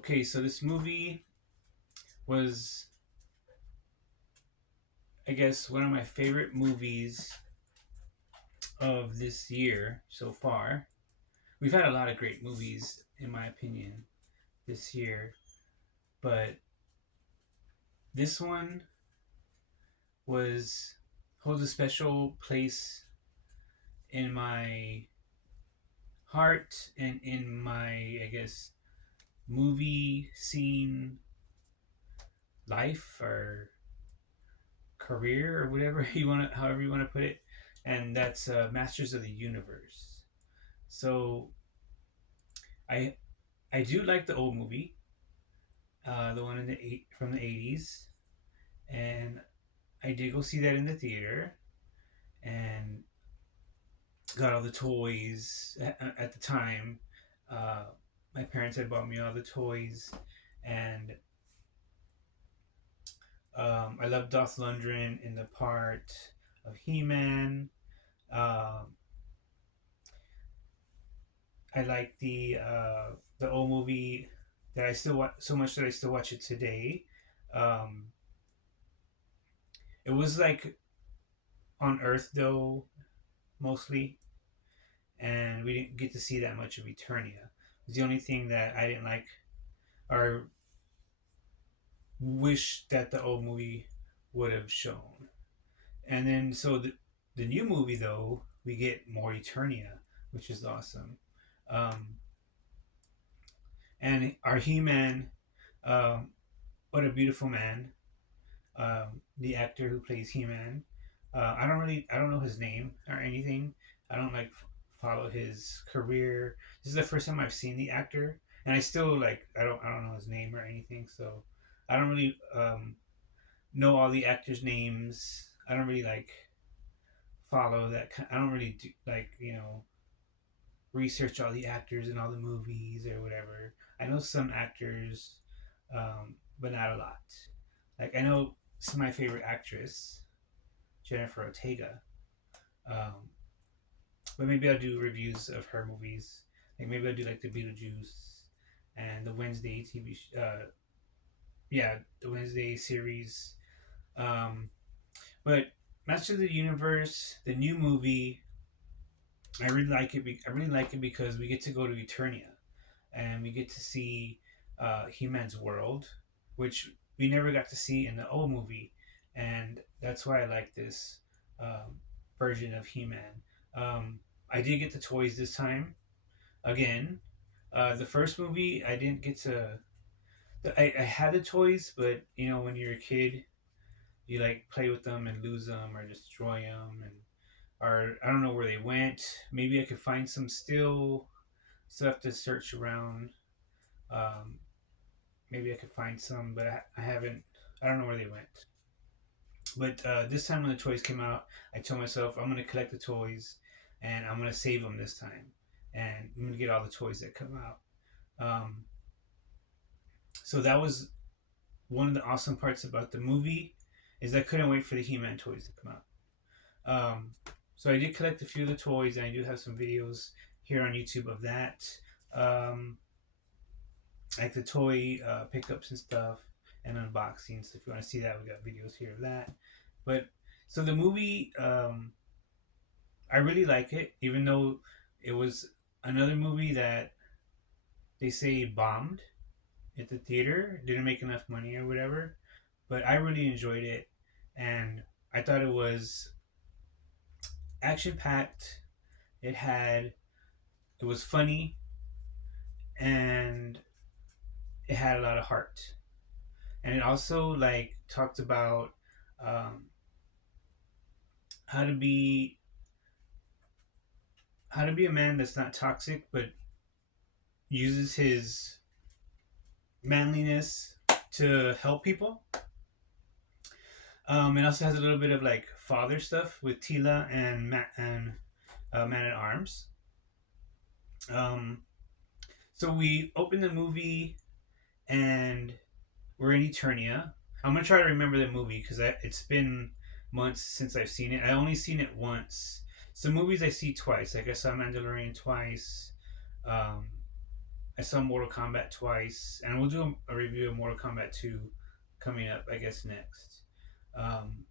Okay, so this movie was, I guess, one of my favorite movies of this year so far. We've had a lot of great movies, in my opinion, this year, but this one was holds a special place in my heart and in my, I guess, movie scene life or career or whatever you want to, however you want to put it, and that's Masters of the Universe. So I I do like the old movie, the one in from the '80s, and I did go see that in the theater, and got all the toys at the time. Uh, my parents had bought me all the toys, and I love Dolph Lundgren in the part of He-Man. Um, I like the old movie that I still watch so much that I still watch it today. Um, it was like on Earth though, mostly, and we didn't get to see that much of Eternia. It was the only thing that I didn't like or wish that the old movie would have shown. And then so the new movie though, we get more Eternia, which is awesome. Um, and our He-Man, um, what a beautiful man. The actor who plays He-Man. I don't know his name or anything. I don't like follow his career. This is the first time I've seen the actor, and I still like I don't know his name or anything. So I don't really know all the actors' names. I don't really like follow that. I don't really do like research all the actors in all the movies or whatever. I know some actors, but not a lot. Like I know my favorite actress, Jennifer Ortega. Um, but maybe I'll do reviews of her movies. Like maybe I'll do like the Beetlejuice and the Wednesday TV. Yeah, the Wednesday series. Um, but Master of the Universe, the new movie, I really like it. I really like it because we get to go to Eternia, and we get to see He-Man's world, which we never got to see in the old movie, and that's why I like this um, version of He-Man. I did get the toys this time again. The first movie I didn't get to. I had the toys, but when you're a kid, you like play with them and lose them or destroy them, and or I don't know where they went. Maybe I could find some still. Still have to search around. Um, Maybe I could find some, but I haven't. I don't know where they went. But this time when the toys came out, I told myself I'm gonna collect the toys, and I'm gonna save them this time, and I'm gonna get all the toys that come out. Um, so that was one of the awesome parts about the movie, is I couldn't wait for the He-Man toys to come out. Um, so I did collect a few of the toys, and I do have some videos here on YouTube of that. Um, like the toy pickups and stuff and unboxings. So if you want to see that, we got videos here of that. But so the movie, I really like it, even though it was another movie that they say bombed at the theater, didn't make enough money or whatever. But I really enjoyed it, and I thought it was action packed. It had it was funny, and it had a lot of heart, and it also like talked about um, how to be a man that's not toxic but uses his manliness to help people. It also has a little bit of like father stuff with Tila and Man at Arms. Um, so we open the movie and we're in Eternia. I'm gonna try to remember the movie because it's been months since I've seen it. I only seen it once. Some movies I see twice. Like I saw Mandalorian twice. Um, I saw Mortal Kombat twice, and we'll do a review of Mortal Kombat 2 coming up, I guess, next. Um,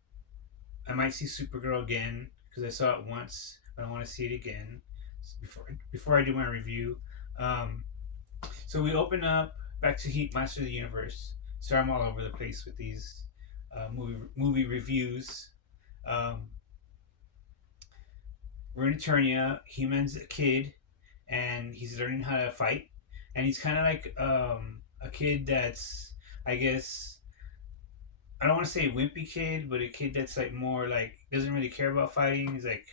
I might see Supergirl again because I saw it once, but I want to see it again before I do my review. Um, so we open up back to Heat Master of the Universe. So I'm all over the place with these movie reviews. Um, we're in Eternia. He-Man's a kid, and he's learning how to fight. And he's kind of like a kid that's, I guess, I don't want to say a wimpy kid, but a kid that's like more like doesn't really care about fighting. He's like,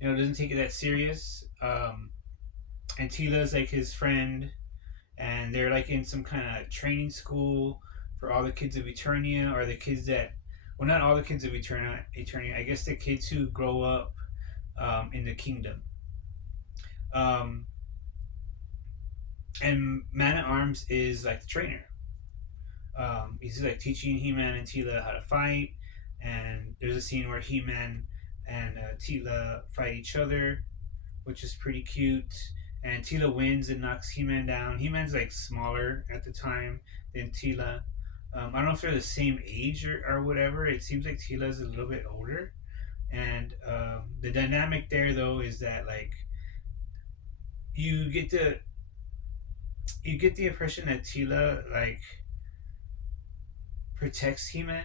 doesn't take it that serious. And Tila's like his friend, and they're like in some kind of training school for all the kids of Eternia, or the kids that, well, not all the kids of Eternia. I guess the kids who grow up in the kingdom. And Man at Arms is like the trainer. He's like teaching He-Man and Tila how to fight, and there's a scene where He-Man and Tila fight each other, which is pretty cute. And Tila wins and knocks He-Man down. He-Man's like smaller at the time than Tila. I don't know if they're the same age or whatever. It seems like Tila's a little bit older. And the dynamic there though is that like you get the impression that Tila like protects He-Man.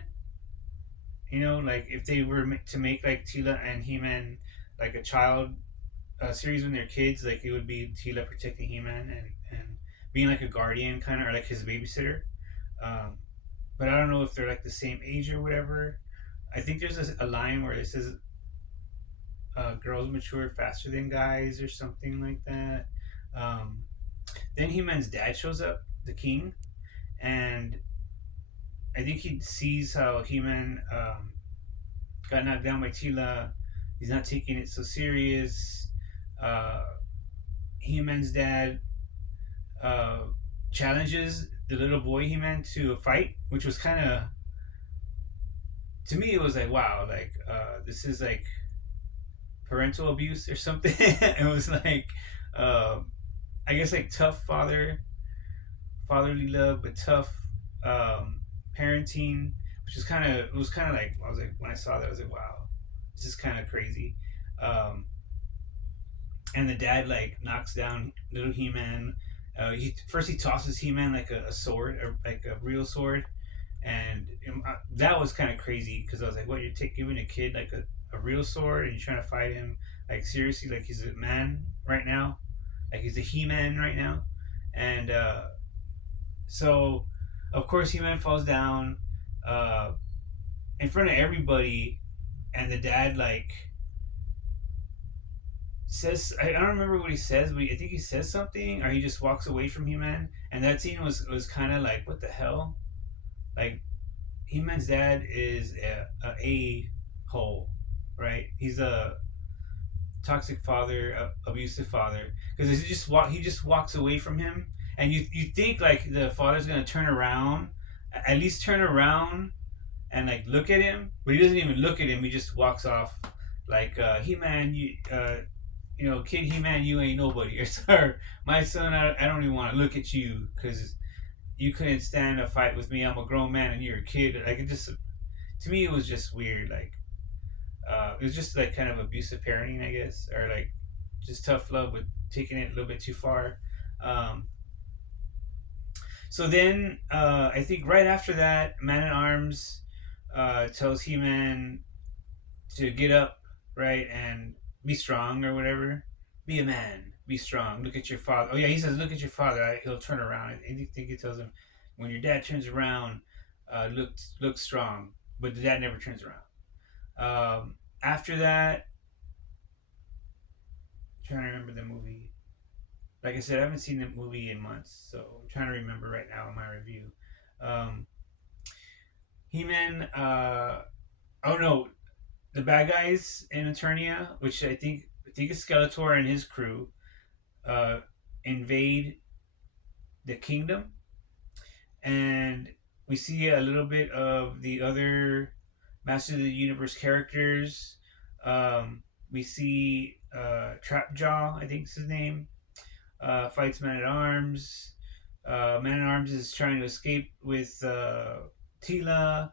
Like if they were to make like Tila and He-Man like a child series when they're kids, like it would be Tila protecting He-Man and being like a guardian kind of, or like his babysitter. But I don't know if they're like the same age or whatever. I think there's a line where it says girls mature faster than guys or something like that. Then He-Man's dad shows up, the king, and I think he sees how He-Man got knocked down by Tila. He's not taking it so serious. He-Man's dad challenges the little boy He-Man to a fight, which was kind of, to me, it was like, wow, like this is like parental abuse or something. It was like, I guess like tough fatherly love, but tough parenting, which is kind of, it was kind of like, I was like, when I saw that, I was like, wow, this is kind of crazy. And the dad like knocks down little He-Man. He tosses He-Man like a sword, or like a real sword, and that was kind of crazy because I was like, "What, you're giving a kid like a real sword and you're trying to fight him like seriously, like he's a man right now, like he's a He-Man right now," and so of course He-Man falls down in front of everybody, and the dad like says, I don't remember what he says, but I think he says something, or he just walks away from He-Man. And that scene was kind of like, what the hell? Like, He-Man's dad is a hole, right? He's a toxic father, abusive father, because he just walks away from him, and you think like the father's gonna turn around, at least turn around and like look at him, but he doesn't even look at him. He just walks off like He-Man, kid He-Man, you ain't nobody. Or my son, I don't even want to look at you because you couldn't stand a fight with me. I'm a grown man and you're a kid. Like, it just, to me, it was just weird. Like, it was just like kind of abusive parenting, I guess, or like just tough love with taking it a little bit too far. So then, I think right after that, Man at Arms tells He-Man to get up, right, and be strong or whatever. Be a man. Be strong. Look at your father. Oh yeah, he says, "Look at your father. He'll turn around." And I think he tells him, "When your dad turns around, look strong." But the dad never turns around. After that, I'm trying to remember the movie. Like I said, I haven't seen the movie in months, so I'm trying to remember right now in my review. He-Man. Oh no, the bad guys in Eternia, which I think is Skeletor and his crew, invade the kingdom, and we see a little bit of the other Master of the Universe characters. We see Trapjaw, I think is his name. fights Man at Arms. Man at Arms is trying to escape with Tila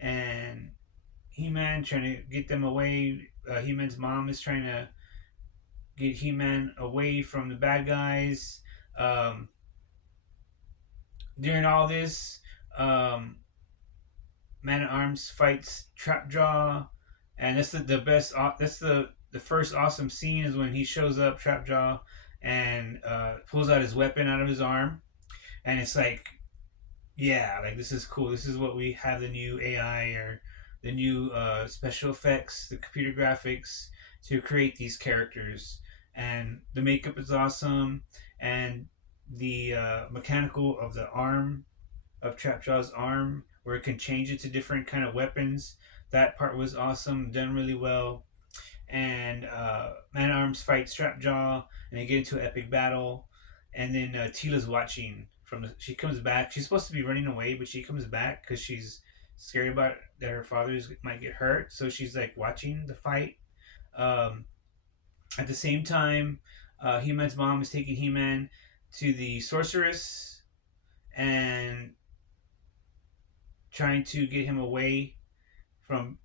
and He Man, trying to get them away. He Man's mom is trying to get He Man away from the bad guys. Um, During all this, um, Man at Arms fights Trapjaw, and that's the best. That's the first awesome scene is when he shows up, Trapjaw, and pulls out his weapon out of his arm, and it's like, yeah, like this is cool. This is what we have the new AI or the new special effects, the computer graphics to create these characters, and the makeup is awesome, and the mechanical of the arm of Trapjaw's arm where it can change it to different kind of weapons. That part was awesome, done really well. And Man at Arms fights Trapjaw, and they get into an epic battle. And then Tila's watching from the. She comes back. She's supposed to be running away, but she comes back because she's scared about that her father's might get hurt. So she's like watching the fight. Um, at the same time, He-Man's mom is taking He-Man to the sorceress and trying to get him away from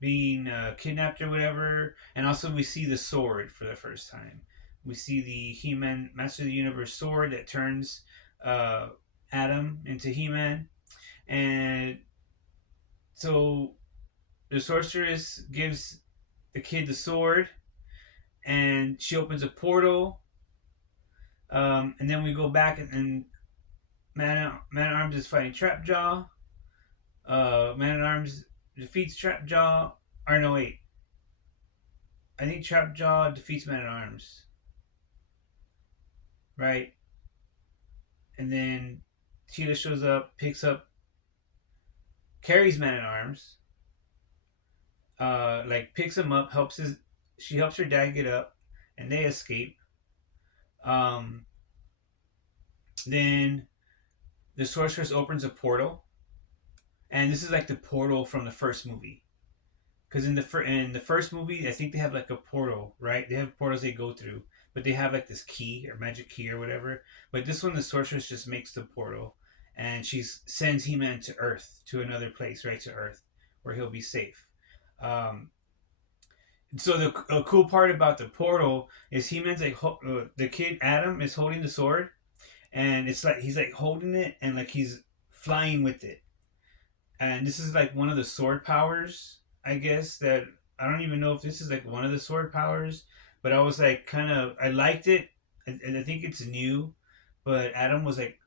being kidnapped or whatever. And also, we see the sword for the first time. We see the He-Man Master of the Universe sword that turns uh, Adam into He-Man. And so the sorceress gives the kid the sword, and she opens a portal. And then we go back, and Man at Arms is fighting Trapjaw. Man at Arms defeats Trapjaw. Or no, wait. I think Trapjaw defeats Man at Arms. Right? And then Tila shows up, picks up, carries Man at Arms. Like picks him up, she helps her dad get up, and they escape. Um, then the sorceress opens a portal, and this is like the portal from the first movie. Because in the first movie, I think they have like a portal, right? They have portals they go through, but they have like this key or magic key or whatever. But this one, the sorceress just makes the portal, and she sends He-Man to Earth, to another place, right, to Earth, where he'll be safe. Um, so the cool part about the portal is He-Man's like the kid Adam is holding the sword, and it's like he's like holding it and like he's flying with it. And this is like one of the sword powers, I guess, that I don't even know if this is like one of the sword powers, but I was like kind of I liked it, and I think it's new, but Adam was like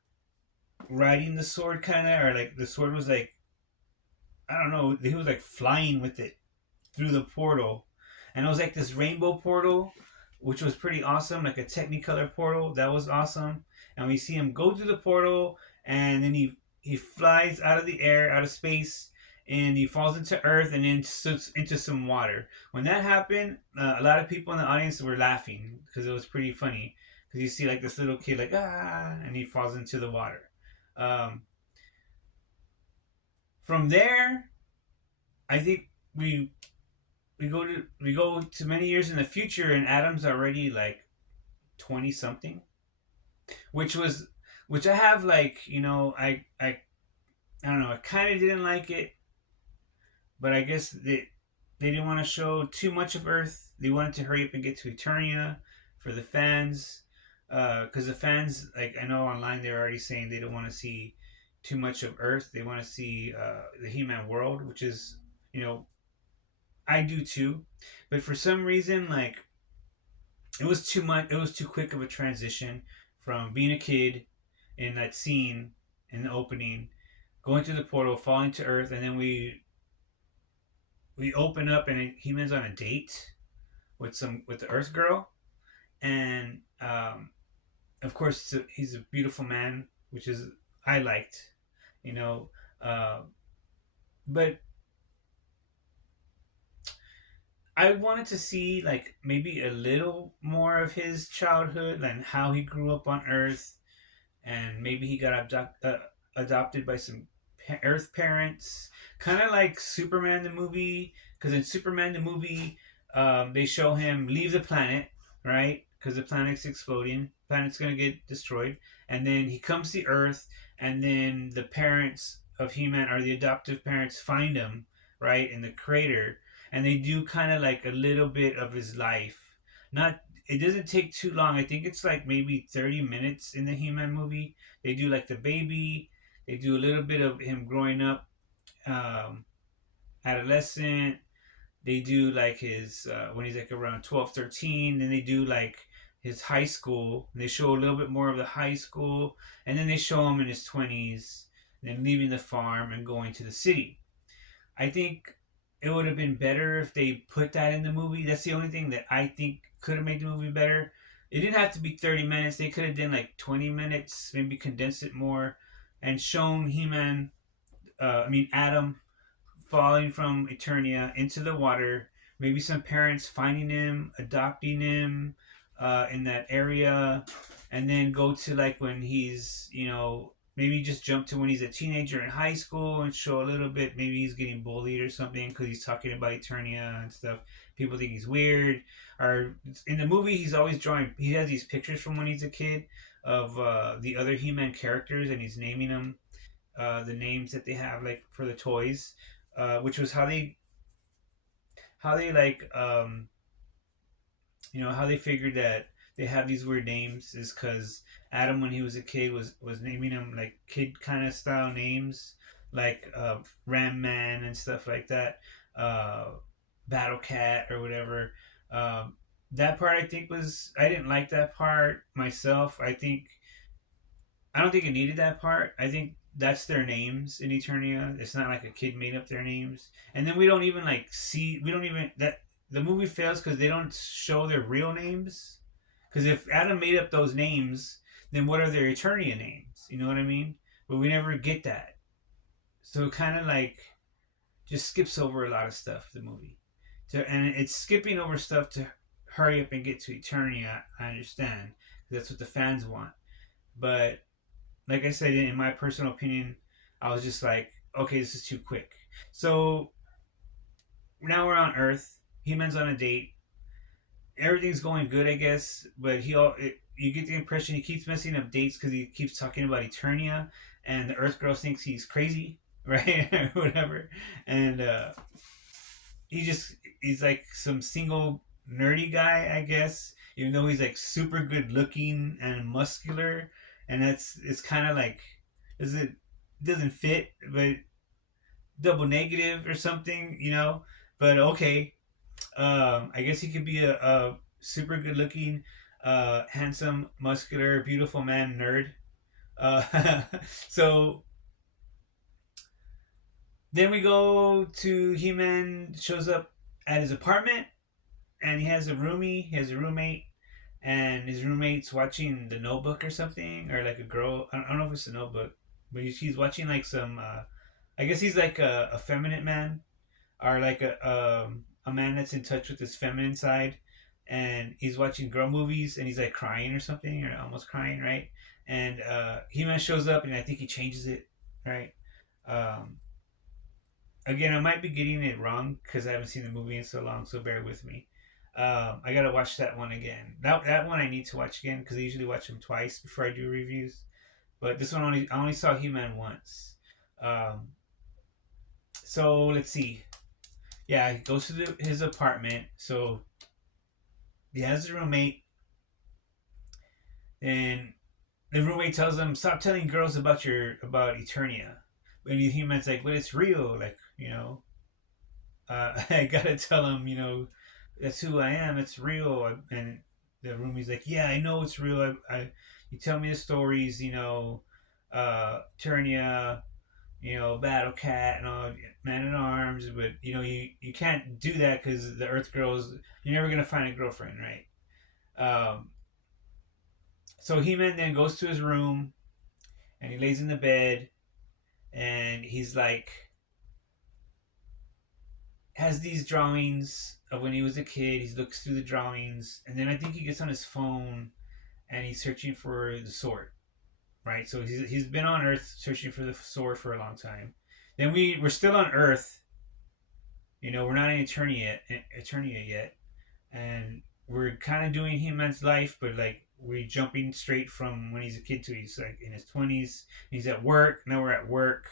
riding the sword kind of, or like the sword was like, I don't know, he was like flying with it through the portal, and it was like this rainbow portal, which was pretty awesome, like a Technicolor portal that was awesome. And we see him go through the portal, and then he flies out of the air, out of space, and he falls into Earth and then into some water. When that happened, a lot of people in the audience were laughing because it was pretty funny. Because you see like this little kid like and he falls into the water. Um, from there, I think we go to many years in the future, and Adam's already like 20 something, which was which I have like I don't know, I kind of didn't like it, but I guess they didn't want to show too much of Earth. They wanted to hurry up and get to Eternia for the fans, because the fans, like I know online, they're already saying they don't want to see too much of Earth. They want to see the He-Man world, which is, you know, I do too, but for some reason, like it was too much. It was too quick of a transition from being a kid in that scene in the opening, going through the portal, falling to Earth, and then we open up and He-Man's on a date with the Earth girl, and of course he's a beautiful man, which is I liked, you know, uh, but I wanted to see like maybe a little more of his childhood and how he grew up on Earth, and maybe he got adopted by some Earth parents, kind of like Superman the movie. Because in Superman the movie, they show him leave the planet, right? because the planet's exploding. Planet's gonna get destroyed, and then he comes to Earth, and then the parents of He-Man, or the adoptive parents, find him right in the crater, and they do kind of like a little bit of his life. Not It doesn't take too long. I think it's like maybe 30 minutes in the He-Man movie. They do like the baby. They do a little bit of him growing up, um, adolescent. They do like his when he's like around 12, 13. Then they do like his high school, and they show a little bit more of the high school, and then they show him in his 20s, and then leaving the farm and going to the city. I think it would have been better if they put that in the movie. That's the only thing that I think could have made the movie better. It didn't have to be 30 minutes. They could have done like 20 minutes, maybe condensed it more, and shown He-Man, Adam, falling from Eternia into the water. Maybe some parents finding him, adopting him in that area, and then go to like when he's, maybe just jump to when he's a teenager in high school and show a little bit. Maybe he's getting bullied or something because he's talking about Eternia and stuff. People think he's weird. Or in the movie, he's always drawing. He has these pictures from when he's a kid of the other He-Man characters, and he's naming them, the names that they have like for the toys, which was how they like how they figured that they have these weird names is because Adam, when he was a kid, was naming them like kid kind of style names, like Ram Man and stuff like that, uh, Battle Cat or whatever. That part I didn't like that part myself. I don't think it needed that part. I think that's their names in Eternia. It's not like a kid made up their names. And then we don't even like see. We don't even that the movie fails because they don't show their real names. Because if Adam made up those names, then what are their Eternia names? You know what I mean? But we never get that. So it kind of like just skips over a lot of stuff. The movie, and it's skipping over stuff to hurry up and get to Eternia. I understand. That's what the fans want, but like I said, in my personal opinion, I was just like, okay, this is too quick. So now we're on Earth. He-Man's on a date. Everything's going good, I guess, but you get the impression he keeps messing up dates because he keeps talking about Eternia, and the Earth Girl thinks he's crazy, right? Whatever. And he's like some single nerdy guy, I guess, even though he's like super good looking and muscular, and it's kind of like doesn't fit, but double negative or something. But okay, I guess he could be a super good looking, handsome, muscular, beautiful man nerd. Uh, so then we go to He-Man shows up at his apartment, and he has a roomie. He has a roommate, and his roommate's watching The Notebook or something, or like a girl. I don't know if it's The Notebook, but he's watching like some. I guess he's like a feminine man, or like a man that's in touch with his feminine side, and he's watching girl movies, and he's like crying or something, or almost crying, right? And He-Man shows up, and I think he changes it, right? Um, Again, I might be getting it wrong because I haven't seen the movie in so long, so bear with me. I gotta watch that one again. That one I need to watch again because I usually watch them twice before I do reviews. But this one I only saw He-Man once. Um, so let's see. Yeah, he goes to his apartment. So he has a roommate, and the roommate tells him, "Stop telling girls about Eternia." And He-Man's like, "But it's real, like I gotta tell him, that's who I am. It's real." And the roomie's like, "Yeah, I know it's real. You tell me the stories, Eternia, Battle Cat, and all, Man at Arms, but you can't do that because the Earth Girls. You're never gonna find a girlfriend, right?" So He-Man then goes to his room, and he lays in the bed, and he's like, has these drawings of when he was a kid. He looks through the drawings, and then I think he gets on his phone, and he's searching for the sword, right? So he's been on Earth searching for the sword for a long time. Then we're still on Earth. We're not in Eternia yet, and we're kind of doing He-Man's life, but like we're jumping straight from when he's a kid to he's like in his 20s. He's at work. Now we're at work.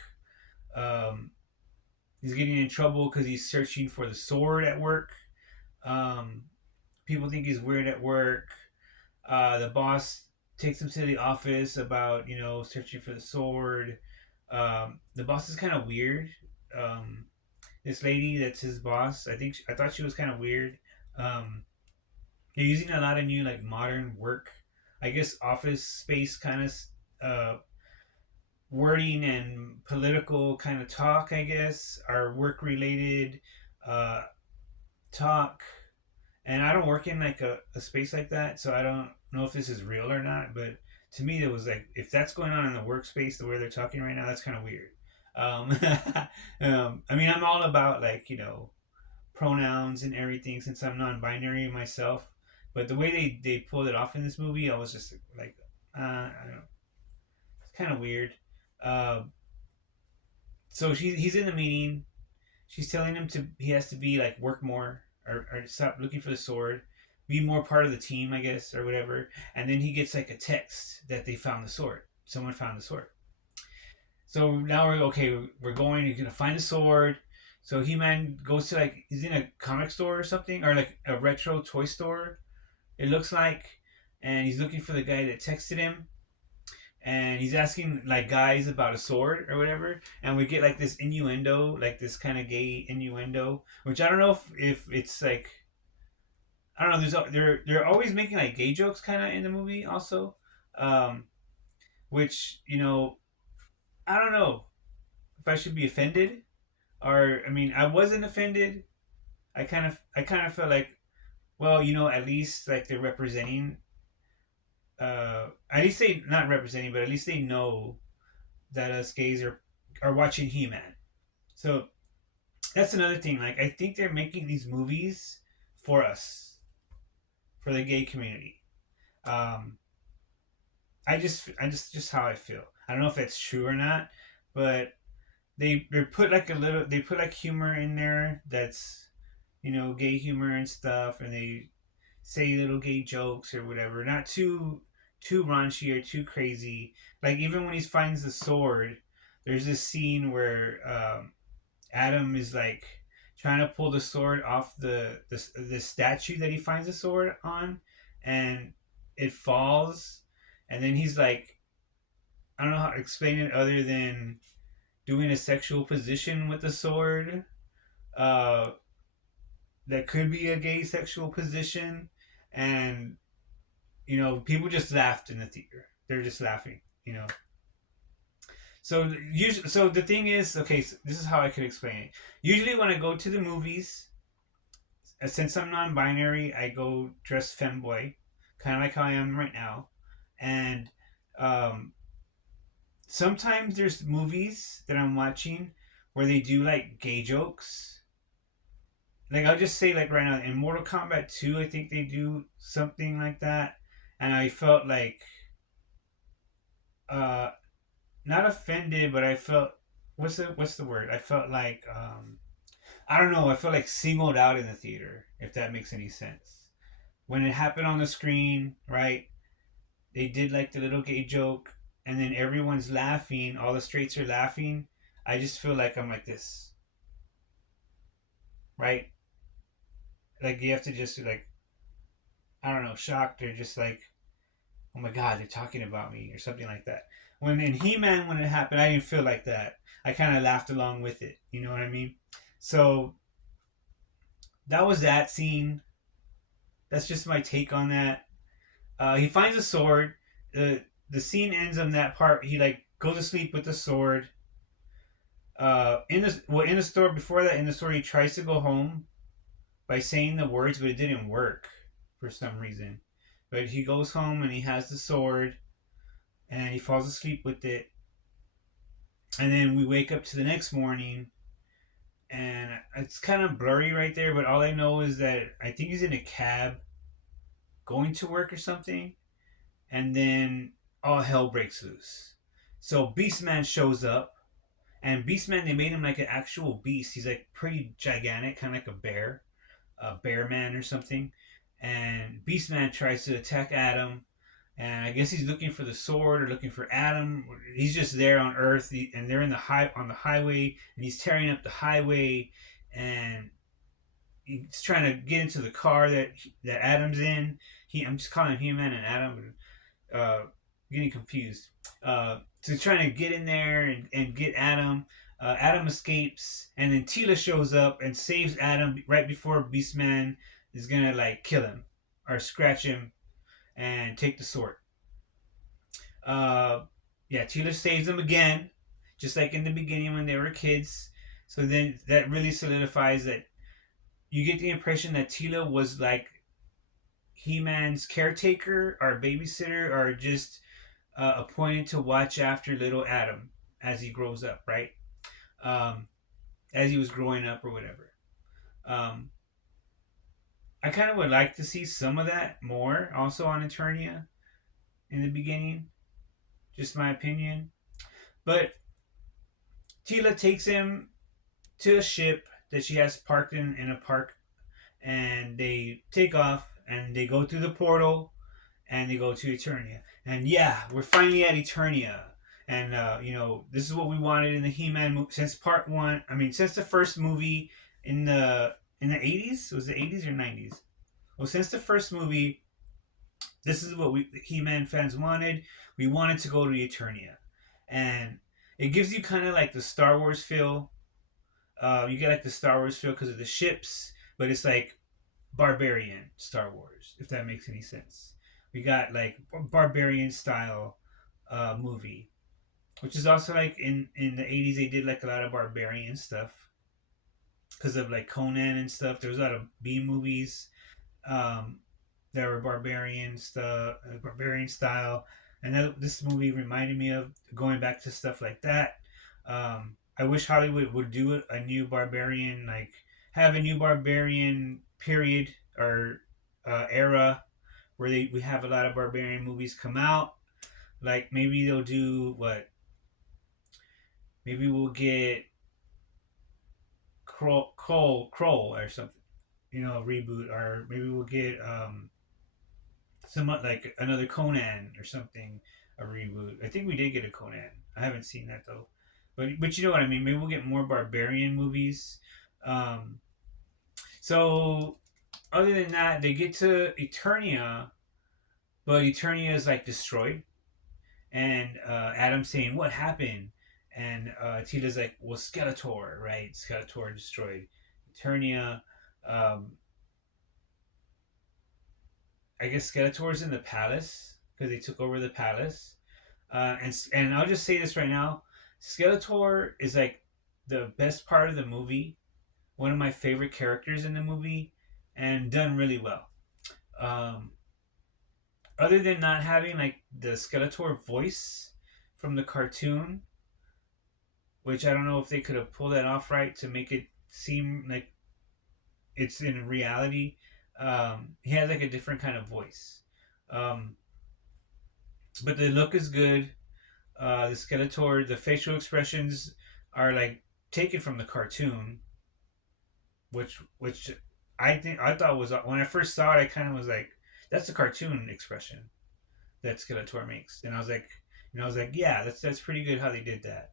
Um, he's getting in trouble because he's searching for the sword at work. Um, People think he's weird at work. The boss takes him to the office about searching for the sword. The boss is kind of weird. Um, this lady that's his boss, I thought she was kind of weird. Um, they're using a lot of new like modern work, I guess office space kind of uh, wording and political kind of talk. I guess are work related uh, talk. And I don't work in like a space like that, so I don't know if this is real or not. But to me, it was like if that's going on in the workspace, the way they're talking right now, that's kind of weird. Um, I mean, I'm all about like pronouns and everything since I'm non-binary myself. But the way they pulled it off in this movie, I was just like, I don't know, it's kind of weird. Uh, so he's in the meeting. She's telling him he has to be like work more or stop looking for the sword, be more part of the team, I guess, or whatever. And then he gets like a text that they found the sword. Someone found the sword. So now we're okay. We're going. He's gonna find the sword. So He-Man goes to like he's in a comic store or something, or like a retro toy store. It looks like, and he's looking for the guy that texted him, and he's asking like guys about a sword or whatever, and we get like this innuendo, like this kind of gay innuendo, which I don't know if it's like I don't know. They're always making like gay jokes kind of in the movie also, um, which I don't know if I should be offended or I mean I wasn't offended. I kind of felt like well at least like they're representing at least they not representing but at least they know that us gays are watching He-Man. So that's another thing. Like I think they're making these movies for us, for the gay community. Um, I just how I feel. I don't know if that's true or not, but they put like they put like humor in there that's gay humor and stuff, and they say little gay jokes or whatever. Not too raunchy or too crazy. Like even when he finds the sword, there's this scene where Adam is like trying to pull the sword off the statue that he finds the sword on, and it falls, and then he's like, I don't know how to explain it other than doing a sexual position with the sword. Uh, that could be a gay sexual position, and people just laughed in the theater. They're just laughing. So the thing is, okay, so this is how I could explain it. Usually when I go to the movies, since I'm non-binary, I go dressed femboy, kind of like how I am right now, and um, sometimes there's movies that I'm watching where they do like gay jokes. Like I'll just say like right now in Mortal Kombat 2, I think they do something like that, and I felt like uh not offended, but I felt what's the word? I felt like I don't know. I felt like singled out in the theater, if that makes any sense. When it happened on the screen, right? They did like the little gay joke, and then everyone's laughing. All the straights are laughing. I just feel like I'm like this, right? Like you have to just like I don't know, shocked or just like oh my god, they're talking about me or something like that. When in He-Man, when it happened, I didn't feel like that. I kind of laughed along with it. You know what I mean? So that was that scene. That's just my take on that. He finds a sword. The scene ends on that part. He like goes to sleep with the sword. In the store before that in the story he tries to go home by saying the words, but it didn't work for some reason. But he goes home and he has the sword, and he falls asleep with it. And then we wake up to the next morning, and it's kind of blurry right there. But all I know is that I think he's in a cab, going to work or something, and then all hell breaks loose. So Beastman shows up, and Beastman they made him like an actual beast. He's like pretty gigantic, kind of like a bear man or something. and Beastman tries to attack Adam, and I guess he's looking for the sword or looking for Adam. He's just there on Earth, and they're in on the highway, and he's tearing up the highway, and he's trying to get into the car that Adam's in. I'm just calling him He-Man and Adam, uh, getting confused. So he's trying to get in there and get Adam. Adam escapes, and then Tila shows up and saves Adam right before Beastman is gonna like kill him or scratch him and take the sword. Uh, yeah, Tila saves him again, just like in the beginning when they were kids. So then that really solidifies that you get the impression that Tila was like He-Man's caretaker or babysitter or just appointed to watch after little Adam as he grows up, right? Um, as he was growing up or whatever. Um, I kind of would like to see some of that more also on Eternia in the beginning. Just my opinion. But Tila takes him to a ship that she has parked in a park, and they take off and they go through the portal and they go to Eternia. And yeah, we're finally at Eternia. And this is what we wanted in the He-Man movie since part one. I mean, since the first movie in the '80s. Was it '80s or '90s? Well, since the first movie, this is what we He-Man fans wanted. We wanted to go to Eternia, and it gives you kind of like the Star Wars feel. You get like the Star Wars feel because of the ships, but it's like barbarian Star Wars, if that makes any sense. We got like barbarian style movie, which is also like in the '80s they did like a lot of barbarian stuff because of like Conan and stuff. There was a lot of B movies um, that were barbarian style, and this movie reminded me of going back to stuff like that. I wish Hollywood would do a new barbarian, like have a new barbarian period or era where we have a lot of barbarian movies come out. Like maybe they'll do what? Maybe we'll get Kroll or something, a reboot, or maybe we'll get some like another Conan or something, a reboot. I think we did get a Conan. I haven't seen that though, but you know what I mean. Maybe we'll get more barbarian movies. Um, so other than that, they get to Eternia, but Eternia is like destroyed, and Adam's saying, "What happened?" And Tila's like, "Well, Skeletor, right? Skeletor destroyed Eternia." Um, I guess Skeletor's in the palace because they took over the palace. And I'll just say this right now, Skeletor is like the best part of the movie, one of my favorite characters in the movie, and done really well. Um, Other than not having like the Skeletor voice from the cartoon, which I don't know if they could have pulled that off right to make it seem like it's in reality. He has like a different kind of voice. Um, but the look is good. The Skeletor, the facial expressions are like taken from the cartoon, which I thought was when I first saw it, I kind of was like, that's the cartoon expression that Skeletor makes, and I was like, yeah, that's pretty good how they did that.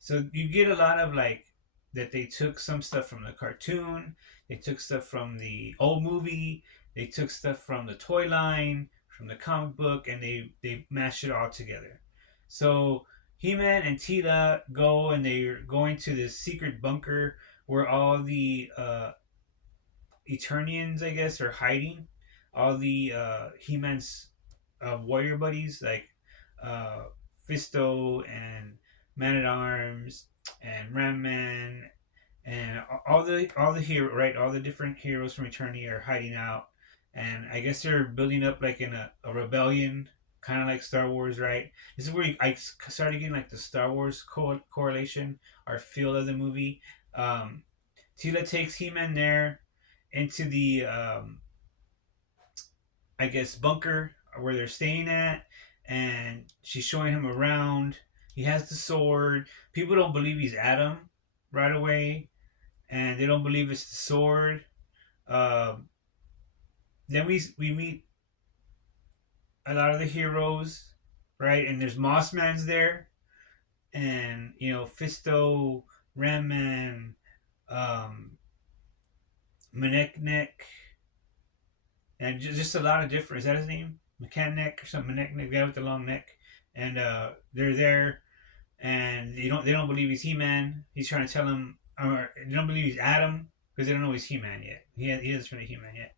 So you get a lot of like that they took some stuff from the cartoon, they took stuff from the old movie, they took stuff from the toy line, from the comic book, and they mashed it all together. So He-Man and Tila go and they're going to this secret bunker where all the Eternians, I guess, are hiding. All the He-Man's warrior buddies like uh, Fisto and Man at Arms and Ram Man and all the hero right, all the different heroes from Eternia are hiding out, and I guess they're building up like in a rebellion, kind of like Star Wars, right? This is where I started getting like the Star Wars correlation or feel of the movie. Um, Tila takes He-Man there into the I guess bunker where they're staying at, and she's showing him around. He has the sword. People don't believe he's Adam right away, and they don't believe it's the sword. Um, then we meet a lot of the heroes, right? And there's Moss Man's there, and Fisto, Ram Man, um, Maneknek, and just a lot of different. Is that his name? Mechanic or something? Maneknek, the guy with the long neck, and they're there, and they don't believe he's He Man. He's trying to tell them, or they don't believe he's Adam because they don't know he's He Man yet. He hasn't turned to He Man yet.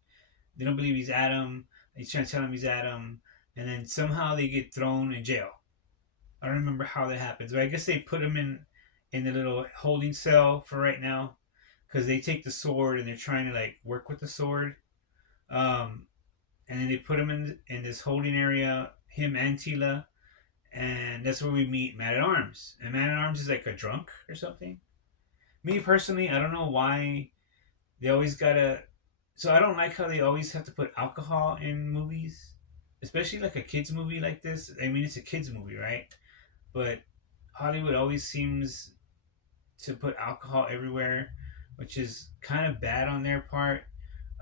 They don't believe he's Adam. He's trying to tell them he's Adam, and then somehow they get thrown in jail. I don't remember how that happens, but I guess they put him in the little holding cell for right now because they take the sword and they're trying to like work with the sword. Um, and then they put him in this holding area, him and Tila, and that's where we meet Man at Arms. And Man at Arms is like a drunk or something. Me personally, I don't know why they always gotta. So I don't like how they always have to put alcohol in movies, especially like a kids movie like this. I mean, it's a kids movie, right? But Hollywood always seems to put alcohol everywhere, which is kind of bad on their part.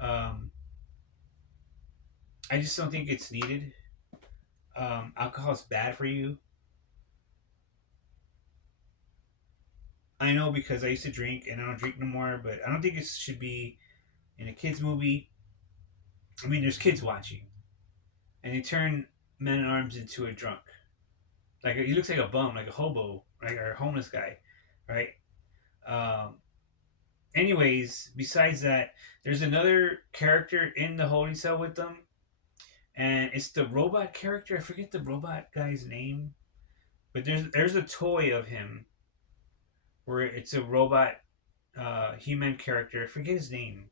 Um, I just don't think it's needed. Alcohol is bad for you. I know because I used to drink and I don't drink no more, but I don't think it should be in a kids movie. I mean, there's kids watching, and they turn Man at Arms into a drunk. Like he looks like a bum, like a hobo, right, or a homeless guy, right? Um, anyways, besides that, there's another character in the holding cell with them, and it's the robot character. I forget the robot guy's name, but there's a toy of him where it's a robot He-Man character. I forget his name,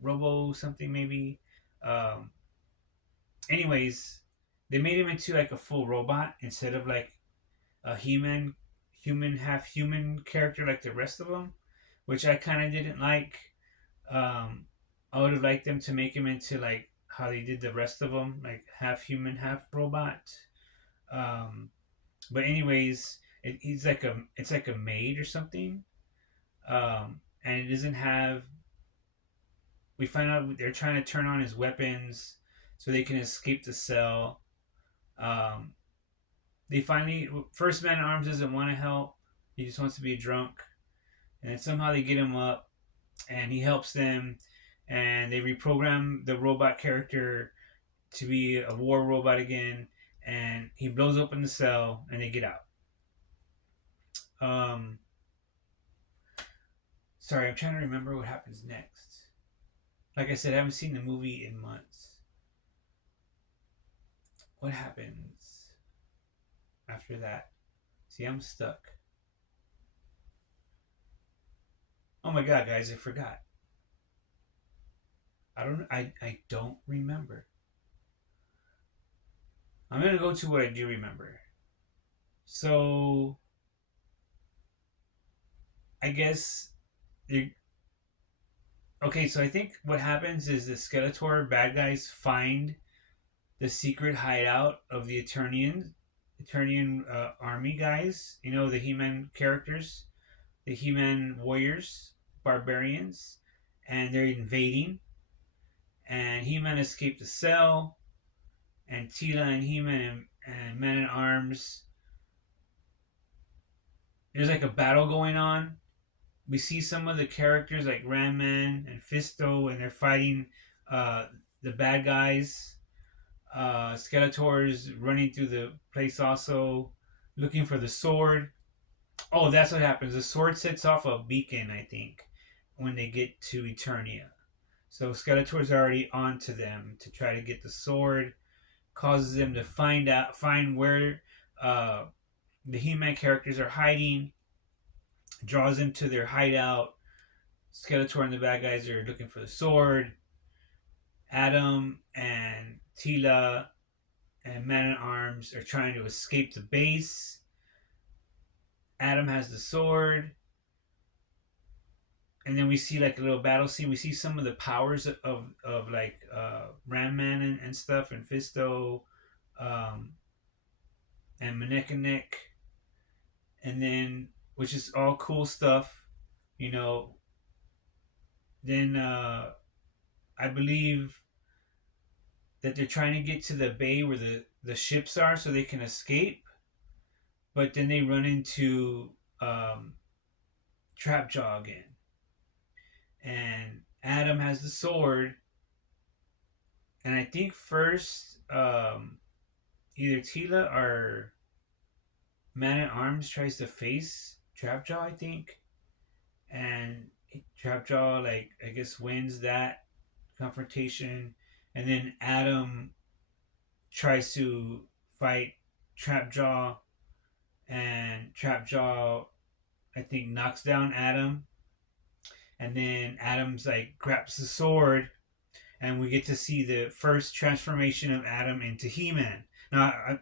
Robo something maybe. Um, anyways, they made him into like a full robot instead of like a He-Man human half human character like the rest of them, which I kind of didn't like. Um, I would have liked them to make him into like how they did the rest of them, like half human, half robot. Um, but anyways, he's like it's like a maid or something, and it doesn't have. We find out they're trying to turn on his weapons so they can escape the cell. Um, they finally first Man at Arms doesn't want to help. He just wants to be a drunk, and then somehow they get him up, and he helps them, and they reprogram the robot character to be a war robot again, and he blows open the cell, and they get out. Um, sorry, I'm trying to remember what happens next. Like I said, I haven't seen the movie in months. What happens after that? See, I'm stuck. Oh my god, guys, I forgot. I don't remember. I'm gonna go to what I do remember. So I guess you okay, so I think what happens is the Skeletor bad guys find the secret hideout of the Eternian army guys. You know, the He-Man characters, the He-Man warriors, barbarians, and they're invading. And He-Man escaped the cell, and Tila and He-Man and Man at Arms. There's like a battle going on. We see some of the characters like Ram Man and Fisto, and they're fighting uh, the bad guys. Skeletor's running through the place also, looking for the sword. Oh, that's what happens. The sword sets off a beacon, I think, when they get to Eternia. So Skeletor's already onto them to try to get the sword. Causes them to find where uh, the He-Man characters are hiding. Draws them to their hideout. Skeletor and the bad guys are looking for the sword. Adam and Tila and Man at Arms are trying to escape the base. Adam has the sword. And then we see like a little battle scene. We see some of the powers of like Ram Man and stuff, and Fisto, um, and Manekanek, and then which is all cool stuff, you know. Then I believe that they're trying to get to the bay where the ships are so they can escape, but then they run into um, Trapjaw again, and Adam has the sword, and I think first either Tila or Man at Arms tries to face Trapjaw, I think, and Trapjaw like I guess wins that confrontation, and then Adam tries to fight Trapjaw, and Trapjaw I think knocks down Adam, and then Adam's like grabs the sword, and we get to see the first transformation of Adam into He-Man. Now,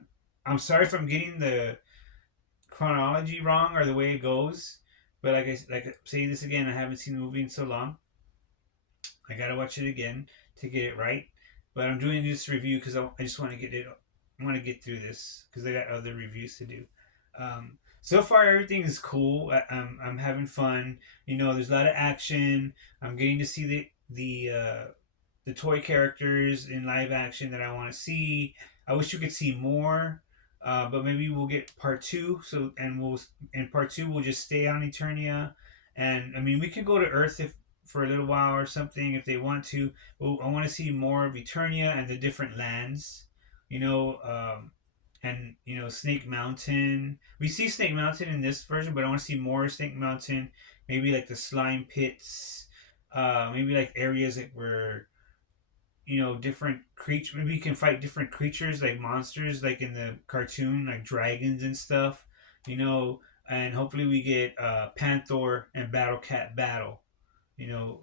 I'm sorry if I'm getting the chronology wrong or the way it goes, but like say this again, I haven't seen the movie in so long. I gotta watch it again to get it right. But I'm doing this review because I just want to get it. I want to get through this because I got other reviews to do. So far, everything is cool. I'm having fun. You know, there's a lot of action. I'm getting to see the toy characters in live action that I want to see. I wish you could see more, but maybe we'll get part two. So and we'll in part two we'll just stay on Eternia, and I mean we can go to Earth if for a little while or something if they want to. But I want to see more of Eternia and the different lands. You know, and you know Snake Mountain. We see Snake Mountain in this version, but I want to see more Snake Mountain. Maybe like the slime pits. Maybe like areas that were different creatures. Maybe you can fight different creatures like monsters, like in the cartoon, like dragons and stuff. You know, and hopefully we get Panther and Battle Cat battle. You know,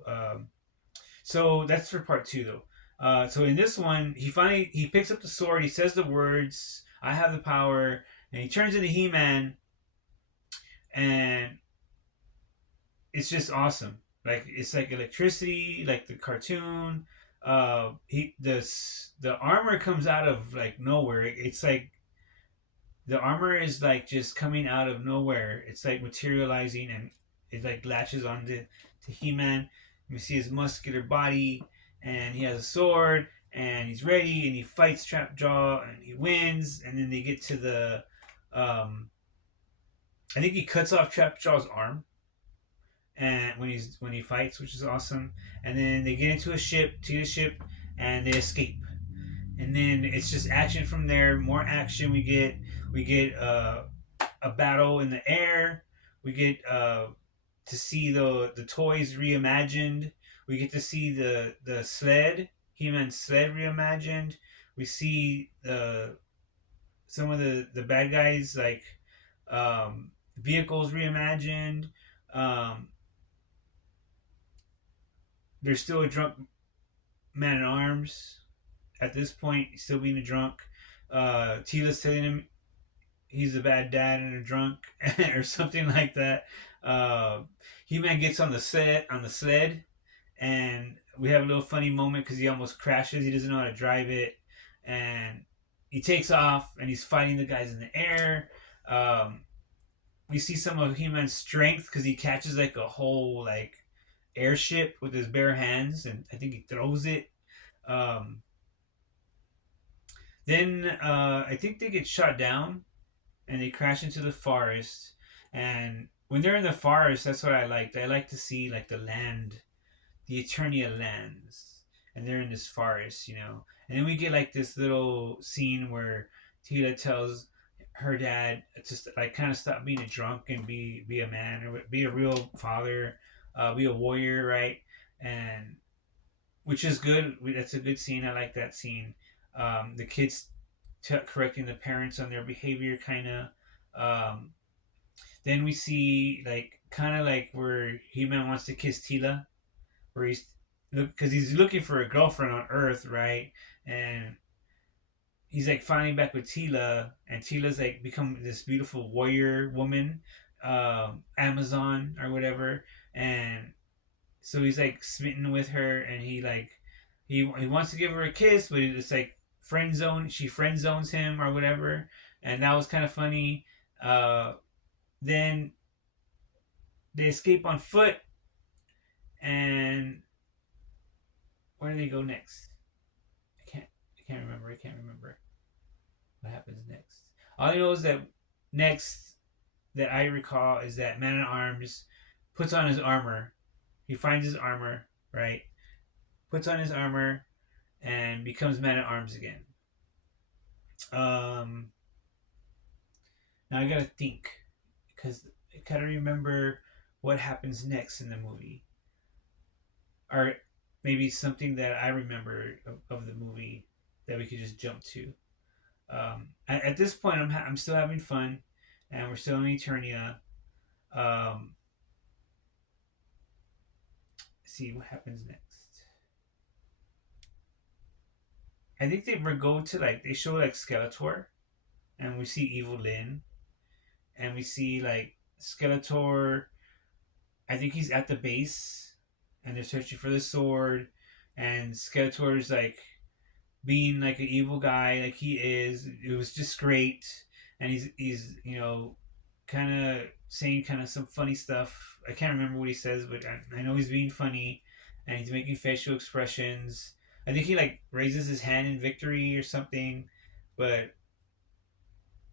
so that's for part two though. So in this one, he picks up the sword. He says the words, "I have the power," and he turns into He-Man, and it's just awesome. Like it's like electricity, like the cartoon. The armor comes out of like nowhere. It's like the armor is like just coming out of nowhere. It's like materializing and it like latches onto to He-Man. We see his muscular body and he has a sword and he's ready and he fights Trapjaw and he wins and then they get to the I think he cuts off Trapjaw's arm and when he fights, which is awesome. And then they get into a ship, to the ship, and they escape. And then it's just action from there. More action. We get a battle in the air. We get to see the toys reimagined. We get to see the sled, He-Man sled reimagined. We see some of the bad guys like vehicles reimagined. Um, there's still a drunk man at arms at this point, still being a drunk. Tila's telling him he's a bad dad and a drunk or something like that. Uh, He-Man gets on the sled, and we have a little funny moment because he almost crashes. He doesn't know how to drive it, and he takes off and he's fighting the guys in the air. We see some of He-Man's strength because he catches like a whole like airship with his bare hands, and I think he throws it. Um, then I think they get shot down and they crash into the forest. And when they're in the forest, that's what I liked. I like to see like the land, the Eternia lands, and they're in this forest, you know. And then we get like this little scene where Tila tells her dad just like kind of stop being a drunk and be a man or be a real father, be a warrior, right? And which is good. That's a good scene. I like that scene. The kids correcting the parents on their behavior, kind of. Um, then we see like kind of like where He-Man wants to kiss Tila, where because he's looking for a girlfriend on Earth, right? And he's like finally back with Tila, and Tila's like become this beautiful warrior woman, Amazon or whatever, and so he's like smitten with her, and he wants to give her a kiss, but it's like friend zone. She friend zones him or whatever, and that was kind of funny. Then they escape on foot, and where do they go next? I can't I can't remember what happens next. All I know is that next that I recall is that Man at Arms puts on his armor. He finds his armor, right? Puts on his armor and becomes Man at Arms again. Um, Now I gotta think because I kind of remember what happens next in the movie, or maybe something that I remember of the movie that we could just jump to. At this point, I'm still having fun, and we're still in Eternia. Um, see what happens next. I think they go to like they show like Skeletor, and we see Evil Lyn, and we see like Skeletor. I think he's at the base, and they're searching for the sword, and Skeletor's like being like an evil guy, like he is. It was just great, and he's kind of saying kind of some funny stuff. I can't remember what he says, but I know he's being funny, and he's making facial expressions. I think he like raises his hand in victory or something, but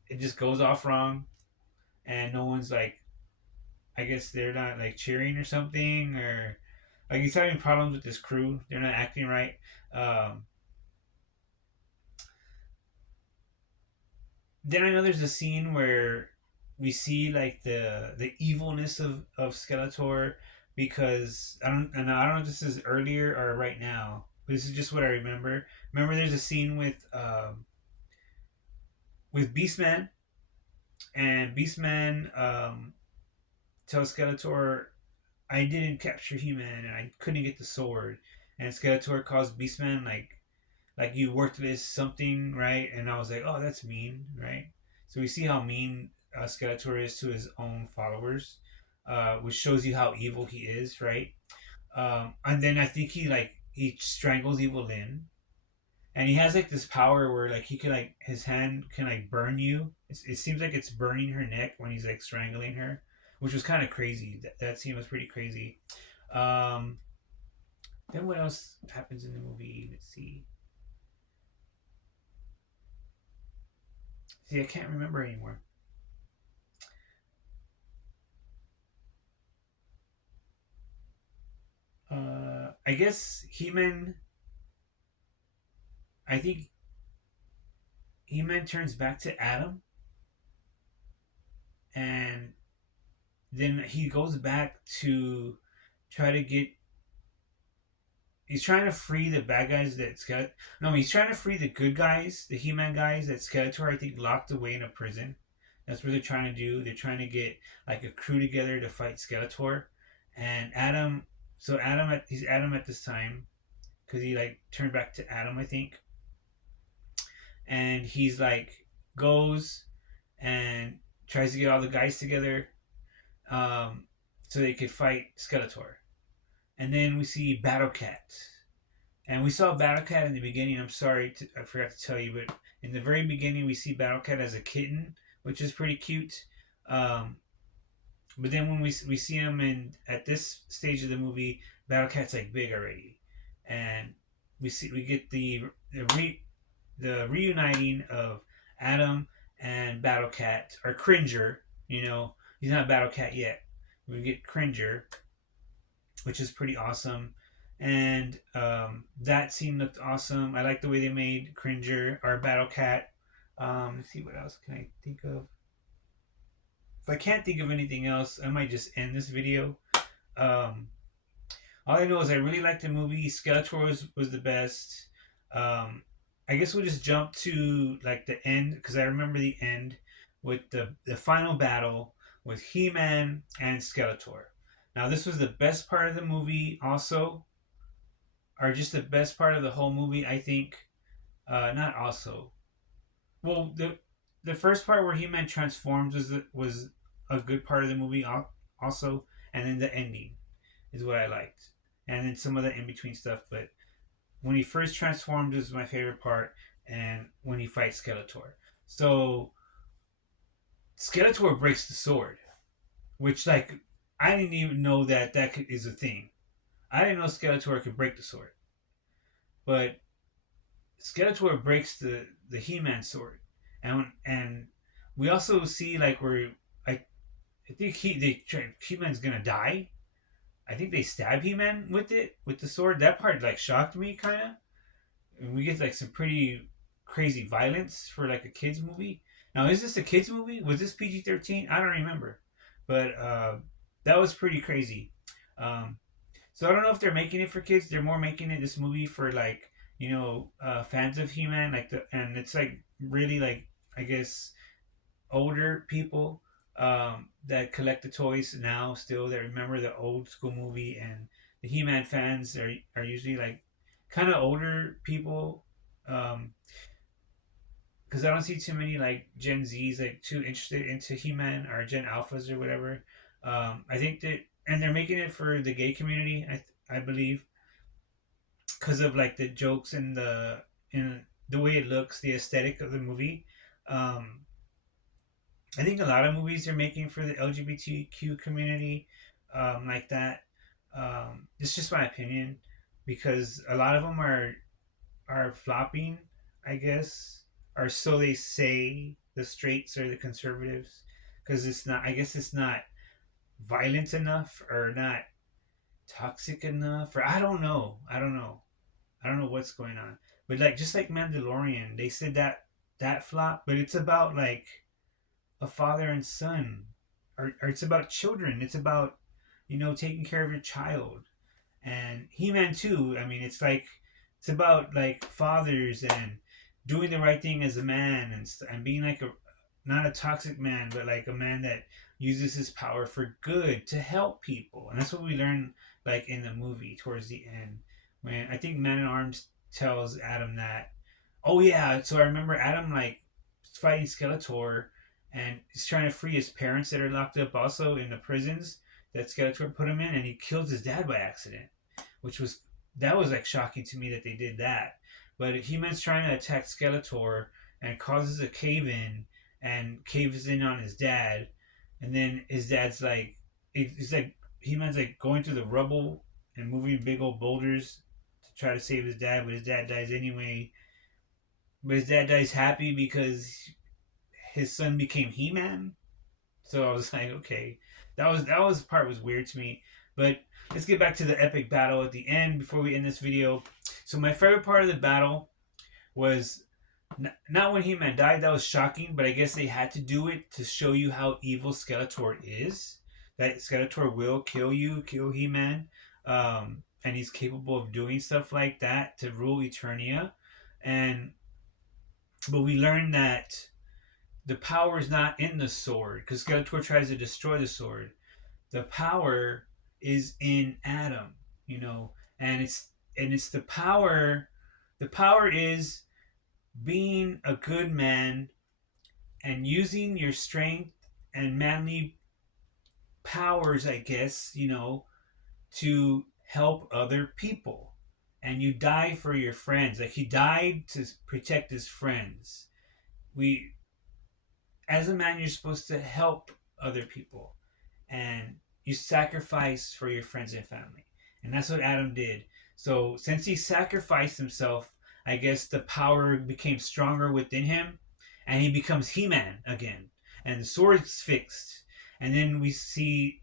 it just goes off wrong, and no one's like, I guess they're not like cheering or something, or like he's having problems with his crew. They're not acting right. Um, then I know there's a scene where we see like the evilness of Skeletor, because I don't know if this is earlier or right now. But this is just what I remember. Remember, there's a scene with Beastman, and Beastman tells Skeletor, "I didn't capture He-Man, and I couldn't get the sword." And Skeletor calls Beastman like you worthless something, right? And I was like, oh, that's mean, right? So we see how mean Skeletor is to his own followers, which shows you how evil he is, right? And then I think he strangles Evil Lyn, and he has like this power where like he can like his hand can like burn you. It seems like it's burning her neck when he's like strangling her, which was kind of crazy. That scene was pretty crazy. Um, then what else happens in the movie? Let's see. See, I can't remember anymore. I guess He-Man. I think He-Man turns back to Adam, and then he goes back to try to get. He's trying to free the bad guys that Skeletor. No, he's trying to free the good guys, the He-Man guys that Skeletor I think locked away in a prison. That's what they're trying to do. They're trying to get like a crew together to fight Skeletor, and Adam. So he's Adam at this time because he like turned back to Adam I think, and he's like goes and tries to get all the guys together, so they could fight Skeletor. And then we see Battle Cat. And we saw Battle Cat in the beginning. I'm sorry, I forgot to tell you, but in the very beginning, we see Battle Cat as a kitten, which is pretty cute. Um, but then when we see him at this stage of the movie, Battle Cat's like big already, and we get the reuniting of Adam and Battle Cat, or Cringer. He's not Battle Cat yet. We get Cringer, which is pretty awesome. And that scene looked awesome. I like the way they made Cringer or Battle Cat. Let's see, what else can I think of? If I can't think of anything else, I might just end this video. Um, all I know is I really liked the movie. Skeletor was the best. I guess we'll just jump to like the end, because I remember the end with the final battle with He-Man and Skeletor. Now this was the best part of the movie, also, or just the best part of the whole movie, I think. Not also. Well, the first part where He-Man transforms was a good part of the movie, also, and then the ending is what I liked, and then some of the in between stuff. But when he first transformed is my favorite part, and when he fights Skeletor. So Skeletor breaks the sword, which like I didn't even know that is a thing. I didn't know Skeletor could break the sword, but Skeletor breaks the He-Man sword, and we also see like where I I think He-Man's gonna die. I think they stab He-Man with it with the sword. That part like shocked me kind of. And we get like some pretty crazy violence for like a kids movie. Now, is this a kids movie? Was this PG-13? I don't remember, but that was pretty crazy. Um, so I don't know if they're making it for kids. They're more making it this movie for like fans of He-Man, and it's like really like I guess older people that collect the toys now still that remember the old school movie, and the He-Man fans are usually like kind of older people. Um, because I don't see too many like Gen Zs like too interested into He-Man or Gen Alphas or whatever. I think that, and they're making it for the gay community. I believe because of like the jokes and the way it looks, the aesthetic of the movie. Um, I think a lot of movies are making for the LGBTQ community, like that. It's just my opinion because a lot of them are flopping, I guess, or so they say, the straights or the conservatives, because it's not. I guess it's not violent enough or not toxic enough, or I don't know. I don't know. I don't know what's going on. But like just like Mandalorian, they said that flop, but it's about like a father and son, or it's about children. It's about taking care of your child, and He-Man too. I mean, it's about like fathers and doing the right thing as a man, and being like a not a toxic man, but like a man that uses his power for good to help people, and that's what we learn like in the movie towards the end when I think Man at Arms tells Adam that. Oh yeah, so I remember Adam like fighting Skeletor, and he's trying to free his parents that are locked up also in the prisons that Skeletor put him in, and he kills his dad by accident, which was that was like shocking to me that they did that. But He-Man's trying to attack Skeletor and causes a cave in and caves in on his dad, and then his dad's like, it's like He-Man's like going through the rubble and moving big old boulders to try to save his dad, but his dad dies anyway. But his dad dies happy because his son became He-Man. So I was like, okay, that was part was weird to me. But let's get back to the epic battle at the end before we end this video. So my favorite part of the battle was not when He-Man died. That was shocking, but I guess they had to do it to show you how evil Skeletor is. That Skeletor will kill you, kill He-Man, and he's capable of doing stuff like that to rule Eternia. But we learned that the power is not in the sword because Skeletor tries to destroy the sword. The power is in Adam, and it's the power. The power is being a good man and using your strength and manly powers, I guess, to help other people. And you die for your friends. Like he died to protect his friends. We As a man, you're supposed to help other people, and you sacrifice for your friends and family, and that's what Adam did. So since he sacrificed himself, I guess the power became stronger within him, and he becomes He-Man again, and the sword's fixed. And then we see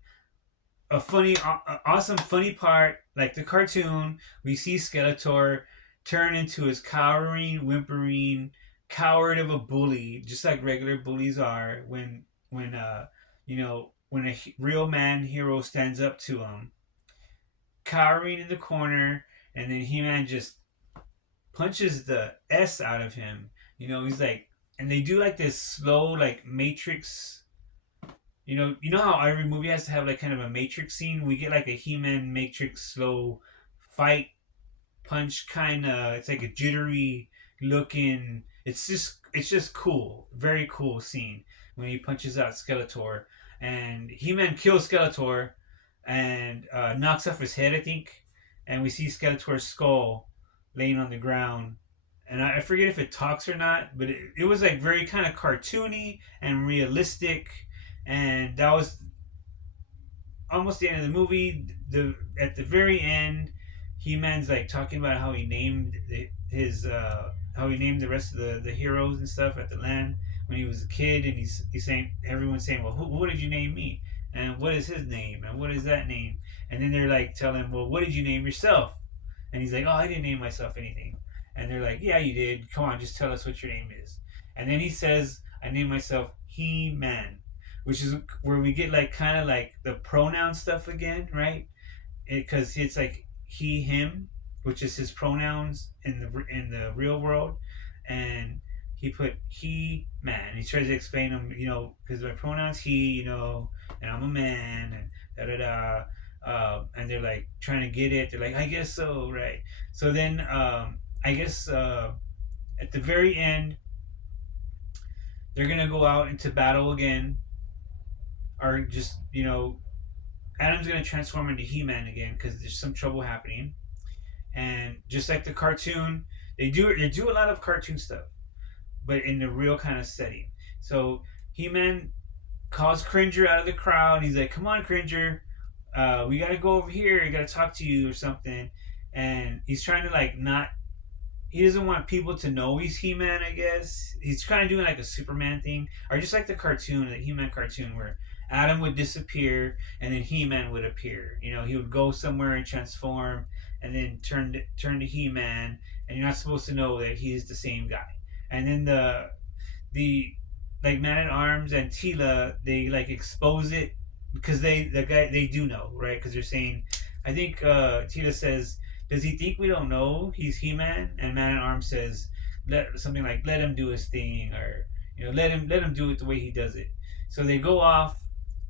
a funny, awesome, funny part, like the cartoon. We see Skeletor turn into his cowering, whimpering coward of a bully, just like regular bullies are. When a real man hero stands up to him, cowering in the corner, and then He-Man just punches the S out of him. He's like, and they do like this slow, like Matrix. You know how every movie has to have like kind of a Matrix scene. We get like a He-Man Matrix slow fight punch kind of. It's like a jittery looking. It's just cool, very cool scene when he punches out Skeletor, and He-Man kills Skeletor and knocks off his head, I think, and we see Skeletor's skull laying on the ground. And I forget if it talks or not, but it was like very kind of cartoony and realistic, and that was almost the end of the movie. At the very end, He-Man's like talking about how he named his how he named the rest of the heroes and stuff at the land when he was a kid, and he's saying, everyone's saying, well, what did you name me, and what is his name, and what is that name, and then they're like telling him, well, what did you name yourself, and he's like, oh, I didn't name myself anything, and they're like, yeah, you did. Come on, just tell us what your name is, and then he says, I named myself He-Man, which is where we get like kind of like the pronoun stuff again, right? Because it's like he, him, which is his pronouns in the real world, and he put he man. He tries to explain them, because my pronouns he, and I'm a man, and da da da. And they're like trying to get it. They're like, I guess so, right? So then, I guess at the very end, they're gonna go out into battle again, or just Adam's gonna transform into He-Man again because there's some trouble happening, and just like the cartoon, they do a lot of cartoon stuff, but in the real kind of setting. So He-Man calls Cringer out of the crowd. He's like, "Come on, Cringer, we gotta go over here. I gotta talk to you or something." And he's trying to like not. He doesn't want people to know he's He-Man. I guess he's kind of doing like a Superman thing, or just like the cartoon, the He-Man cartoon, where Adam would disappear and then He-Man would appear. He would go somewhere and transform, and then turn to He-Man, and you're not supposed to know that he's the same guy. And then the like Man at Arms and Teela, they like expose it because they do know, right? Because they're saying, I think Teela says, does he think we don't know he's He-Man? And Man at Arms says something like, let him do his thing, or let him do it the way he does it. So they go off,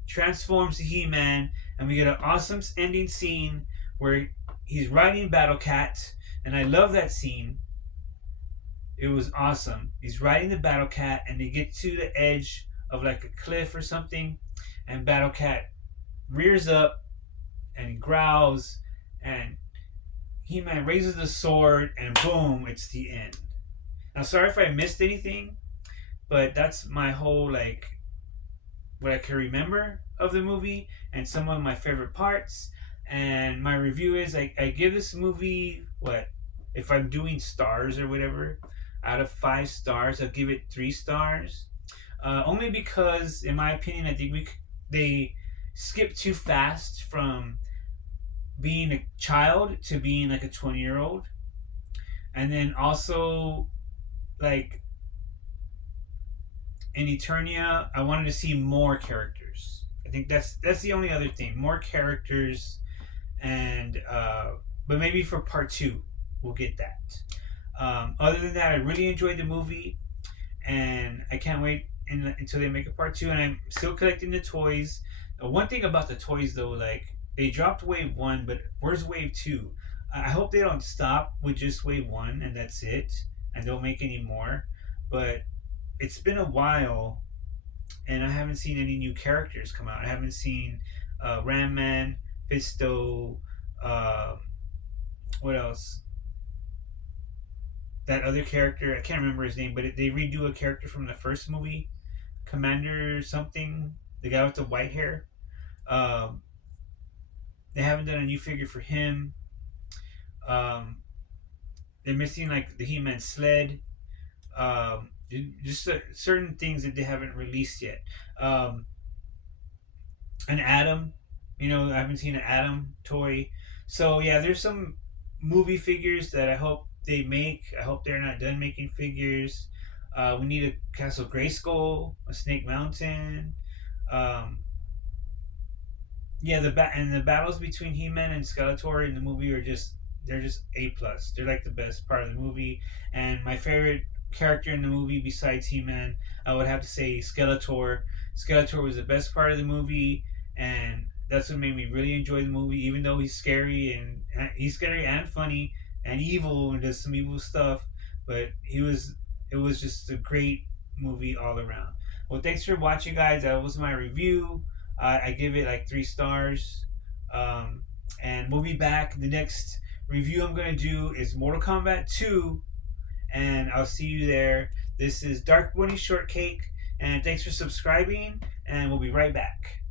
transforms to He-Man, and we get an awesome ending scene where he's riding Battle Cat, and I love that scene. It was awesome. He's riding the Battle Cat, and they get to the edge of like a cliff or something, and Battle Cat rears up and he growls, and He-Man raises the sword, and boom, it's the end. Now, sorry if I missed anything, but that's my whole like what I can remember of the movie and some of my favorite parts. And my review is I give this movie, what, if I'm doing stars or whatever, out of 5 stars, I'll give it 3 stars. Only because, in my opinion, I think they skip too fast from being a child to being like a 20-year-old. And then also, like, in Eternia, I wanted to see more characters. I think that's the only other thing. More characters, and but maybe for part 2, we'll get that. Other than that, I really enjoyed the movie, and I can't wait until they make a part 2. And I'm still collecting the toys. One thing about the toys, though, like, they dropped Wave 1, but where's Wave 2? I hope they don't stop with just Wave 1 and that's it, and don't make any more. But it's been a while, and I haven't seen any new characters come out. I haven't seen Ram Man, Fisto, what else? That other character, I can't remember his name, but they redo a character from the first movie, Commander something, the guy with the white hair. They haven't done a new figure for him. They're missing like the He-Man sled. Just certain things that they haven't released yet. An Adam, I haven't seen an Adam toy. So yeah, there's some movie figures that I hope they make. I hope they're not done making figures. We need a Castle Grayskull, a Snake Mountain. Yeah, the battles between He-Man and Skeletor in the movie they're just A+. They're like the best part of the movie. And my favorite character in the movie besides He-Man, I would have to say Skeletor. Skeletor was the best part of the movie, and that's what made me really enjoy the movie. Even though he's scary and funny and evil and does some evil stuff, but it was just a great movie all around. Well, thanks for watching, guys. That was my review. I give it like 3 stars, and we'll be back. The next review I'm gonna do is Mortal Kombat 2, and I'll see you there. This is Dark Bunny Shortcake, and thanks for subscribing, and we'll be right back.